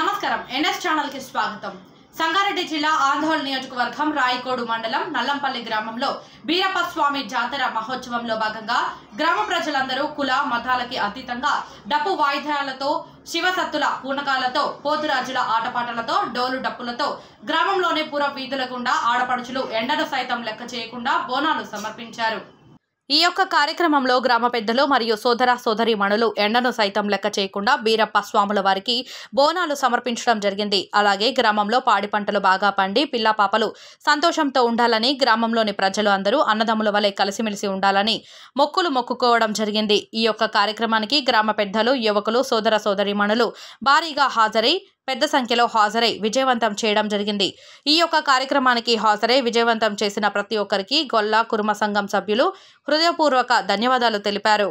నమస్కారం NS channel కి స్వాగతం। సంగారెడ్డి జిల్లా ఆందోళన నియోజకవర్గం రాయకోడు మండలం నల్లంపల్లి గ్రామంలో బీరప్ప స్వామి జాతర మహోత్సవంలో భాగంగా గ్రామ ప్రజలందరూ కుల మతాలకి అతీతంగా డప్పు వాయిద్యాలతో శివసత్తుల పూనకాలతో పోతురాజుల ఆటపాటలతో డోలు డప్పులతో గ్రామంలోని పుర వీధుల గుండా ఆడపడుచులు ఎండను సైతం లెక్క చేయకుండా బోనాలు సమర్పించారు। ఈ యొక్క కార్యక్రమంలో గ్రామ పెద్దలు మరియు సోదర సోదరీమణులు ఎండను సైతం లెక్క చేయకుండా బీరప్ప స్వాముల వారికి బోనాలు సమర్పించడం జరిగింది। అలాగే గ్రామంలో పాడి పంటలు బాగా పండి పిల్ల పాపలు సంతోషంతో ఉండాలని, గ్రామంలోని ప్రజలు అందరూ అన్నదమ్ముల వలె కలిసిమెలిసి ఉండాలని మొక్కులు మొక్కుకోవడం జరిగింది। ఈ యొక్క కార్యక్రమానికి గ్రామ పెద్దలు, యువకులు, సోదర సోదరీమణులు భారీగా హాజరై పెద్ద సంఖ్యలో హాజరై విజయవంతం చేయడం జరిగింది। ఈ యొక్క కార్యక్రమానికి హాజరై విజయవంతం చేసిన ప్రతి ఒక్కరికి గొల్ల కుర్మ సంఘం సభ్యులు హృదయపూర్వక ధన్యవాదాలు తెలిపారు।